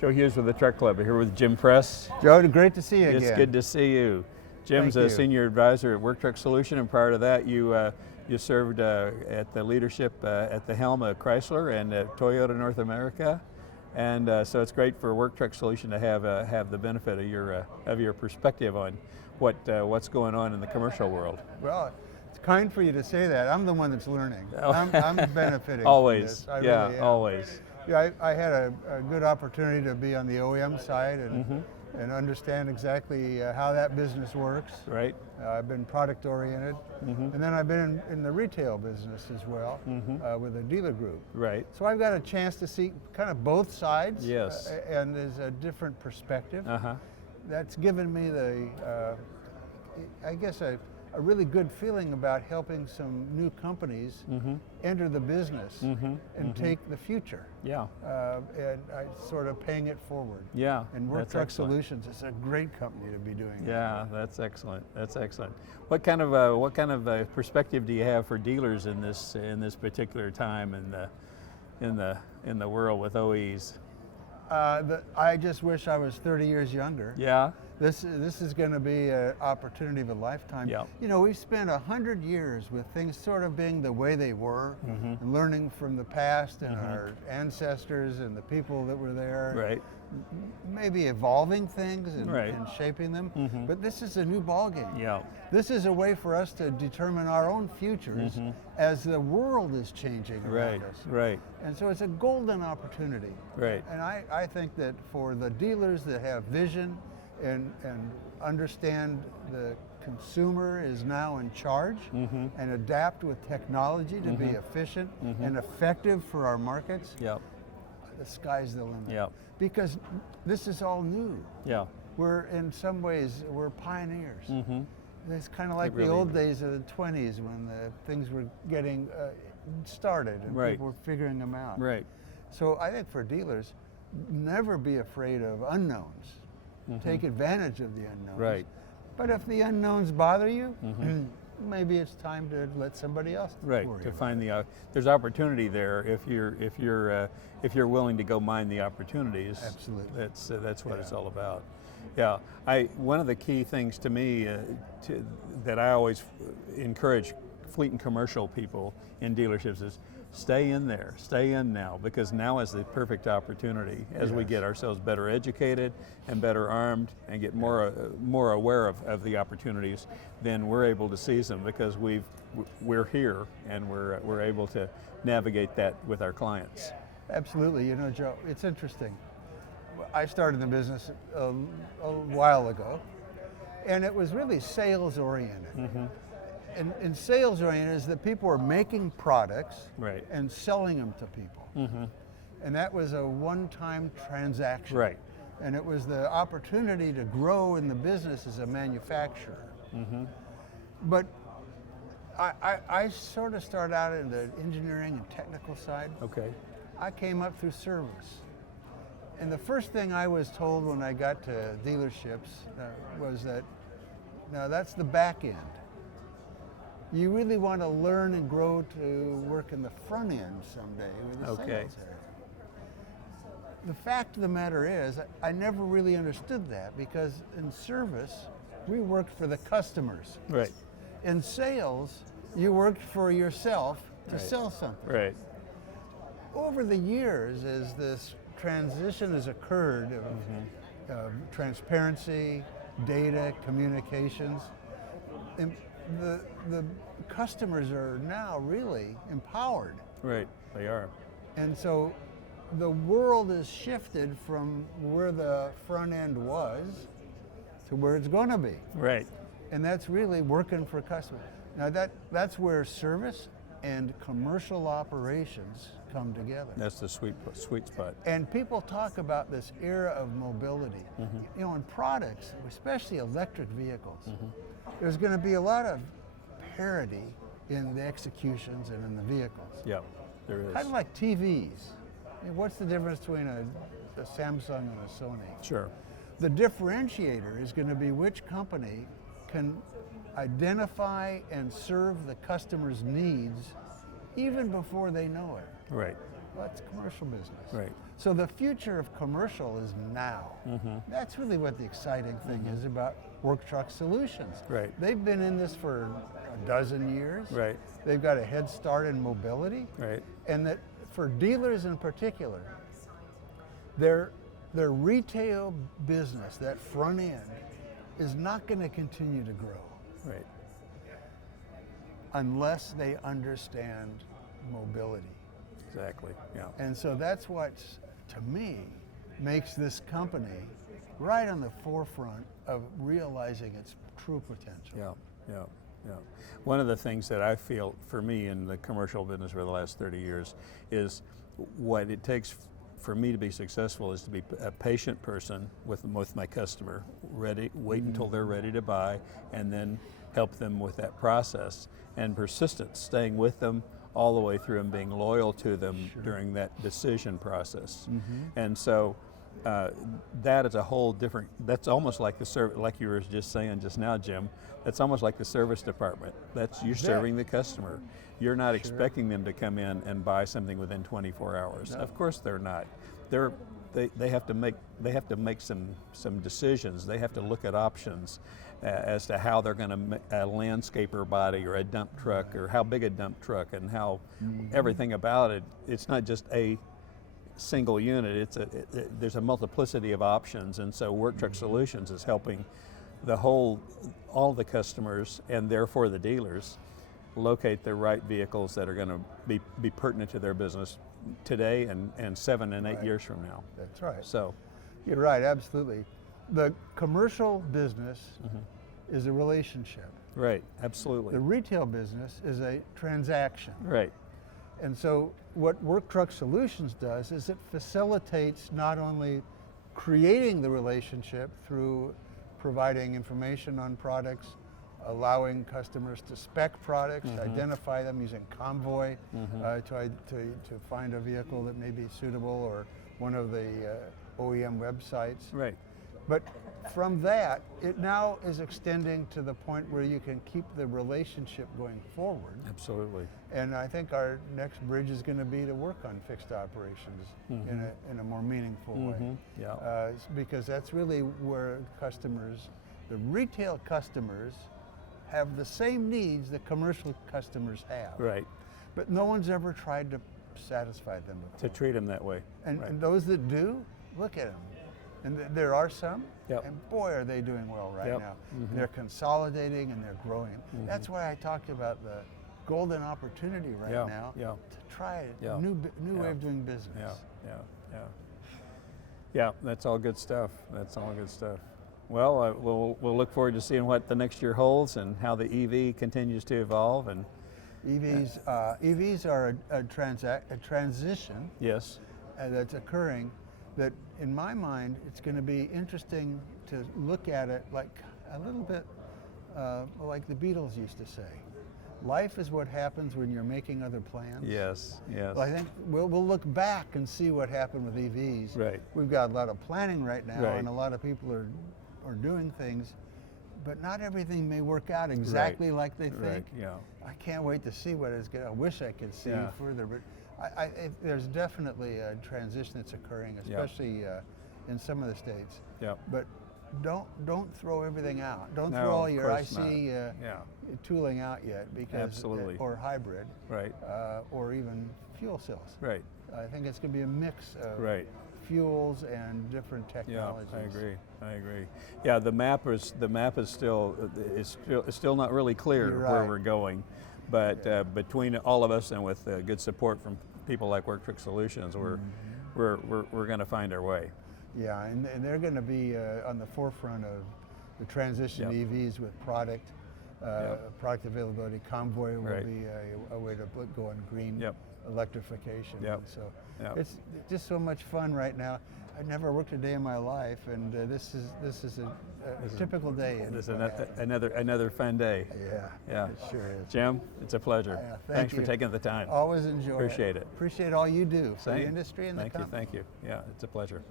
Joe Hughes with the Truck Club. Here with Jim Press. Joe, great to see you again. It's good to see you. Jim's Thank a you. senior advisor at Work Truck Solution, and prior to that, you served at the leadership at the helm of Chrysler and Toyota North America, and so it's great for Work Truck Solution to have the benefit of your perspective on what's going on in the commercial world. Well, it's kind for you to say that. I'm the one that's learning. I'm benefiting Always, from this. yeah, Really am. always. Yeah, I had a good opportunity to be on the OEM side and understand exactly how that business works. Right. I've been product oriented, and then I've been in the retail business as well with a dealer group. Right. So I've got a chance to see kind of both sides. Yes. And there's a different perspective. Uh-huh. That's given me I guess a really good feeling about helping some new companies enter the business and take the future. Yeah. And I sort of paying it forward. Yeah. And Work that's Truck excellent. Solutions is a great company to be doing that. Yeah, that's excellent. That's excellent. What kind of perspective do you have for dealers in this particular time in the world with OEs? I just wish I was 30 years younger. Yeah. This is going to be an opportunity of a lifetime. Yeah. You know, we've spent 100 years with things sort of being the way they were, and learning from the past and our ancestors and the people that were there. Right. Maybe evolving things and, Right. and shaping them. But this is a new ballgame. Yeah. This is a way for us to determine our own futures as the world is changing around Right. us. Right. And so it's a golden opportunity. Right. And I think that for the dealers that have vision and understand the consumer is now in charge and adapt with technology to be efficient and effective for our markets, Yep. the sky's the limit. Yep. Because this is all new. Yeah. In some ways, we're pioneers. It's kind of like really the old is. days of the 20s when things were getting started and Right. people were figuring them out. Right. So I think for dealers, never be afraid of unknowns. Take advantage of the unknowns. Right. But if the unknowns bother you, maybe it's time to let somebody else Right. worry To about find there's opportunity there if you're willing to go mine the opportunities. Absolutely. That's what it's all about. Yeah. One of the key things to me that I always encourage fleet and commercial people in dealerships is stay in there, stay in now, because now is the perfect opportunity as we get ourselves better educated and better armed and get more aware of the opportunities, then we're able to seize them because we're here and we're able to navigate that with our clients. Absolutely. You know, Joe, it's interesting. I started the business a while ago, and it was really sales oriented. And sales oriented is that people were making products Right. and selling them to people. And that was a one-time transaction. Right. And it was the opportunity to grow in the business as a manufacturer. But I sort of started out in the engineering and technical side. Okay. I came up through service. And the first thing I was told when I got to dealerships was that, no, that's the back end. You really want to learn and grow to work in the front end someday with the Okay. sales area. The fact of the matter is, I never really understood that because in service, we worked for the customers. Right. In sales, you worked for yourself to Right. sell something. Right. Over the years, as this transition has occurred of transparency, data, communications, and the customers are now really empowered. Right. They are. And so the world has shifted from where the front end was to where it's going to be. Right. And that's really working for customers. Now that's where service and commercial operations come together. That's the sweet spot. And people talk about this era of mobility. You know, in products, especially electric vehicles, there's going to be a lot of parity in the executions and in the vehicles. Yeah, there is. Kind of like TVs. I mean, what's the difference between a Samsung and a Sony? Sure. The differentiator is going to be which company can identify and serve the customer's needs even before they know it. Right. Well, it's commercial business. Right. So the future of commercial is now. That's really what the exciting thing is about Work Truck Solutions. Right. They've been in this for a dozen years. Right. They've got a head start in mobility. Right. And that for dealers in particular, their retail business, that front end, is not going to continue to grow. Right. Unless they understand mobility. Exactly. Yeah. And so that's what, to me, makes this company right on the forefront of realizing its true potential. Yeah. One of the things that I feel for me in the commercial business for the last 30 years is what it takes for me to be successful is to be a patient person with my customer, wait until they're ready to buy, and then help them with that process, and persistence, staying with them all the way through and being loyal to them during that decision process. And so that is a whole different, that's almost like the service, like you were just saying just now, Jim, that's almost like the service department. That's you're serving the customer. You're not expecting them to come in and buy something within 24 hours. No. Of course they're not. They have to make some decisions. They have to look at options as to how they're going to a landscaper body or a dump truck or how big a dump truck and how everything about it. It's not just a single unit. There's a multiplicity of options, and so Work Truck Solutions is helping all the customers and therefore the dealers locate the right vehicles that are going to be pertinent to their business today and 7 and 8 years from now. That's right. So you're right, absolutely. The commercial business is a relationship. Right, absolutely. The retail business is a transaction. Right. And so what Work Truck Solutions does is it facilitates not only creating the relationship through providing information on products, allowing customers to spec products, identify them using Convoy to find a vehicle that may be suitable, or one of the OEM websites. Right. But from that, it now is extending to the point where you can keep the relationship going forward. Absolutely. And I think our next bridge is going to be to work on fixed operations in a more meaningful way. Yeah. Because that's really where customers, the retail customers, have the same needs that commercial customers have. Right. But no one's ever tried to satisfy them before. To treat them that way. And those that do, look at them. And there are some, and boy, are they doing well right now. They're consolidating and they're growing. That's why I talked about the golden opportunity right now to try a new way of doing business. Yeah, that's all good stuff. That's all good stuff. Well, we'll look forward to seeing what the next year holds and how the EV continues to evolve. And EVs are a transition that's occurring that, in my mind, it's going to be interesting to look at it like a little bit like the Beatles used to say. Life is what happens when you're making other plans. Yes. Well, I think we'll look back and see what happened with EVs. Right. We've got a lot of planning right now, and a lot of people are doing things, but not everything may work out exactly like they think. Right. Yeah. I can't wait to see what it's going to. I wish I could see further, but there's definitely a transition that's occurring, especially in some of the states. Yeah. But don't throw everything out. Don't throw all your IC tooling out yet, because or hybrid. Right. Or even fuel cells. Right. I think it's going to be a mix of fuels and different technologies. Yeah, I agree. Yeah, the map is still not really clear where we're going, but between all of us and with good support from people like Work Truck Solutions, we're going to find our way. Yeah, and they're going to be on the forefront of the transition to EVs with product availability. Convoy will be a way to go on green electrification. So it's just so much fun right now. I've never worked a day in my life, and this is a typical day. This is another fun day. Yeah, it sure is. Jim, it's a pleasure. Thanks for taking the time. Always enjoy. Appreciate it. Appreciate all you do for the industry and the company. Thank you. Yeah, it's a pleasure.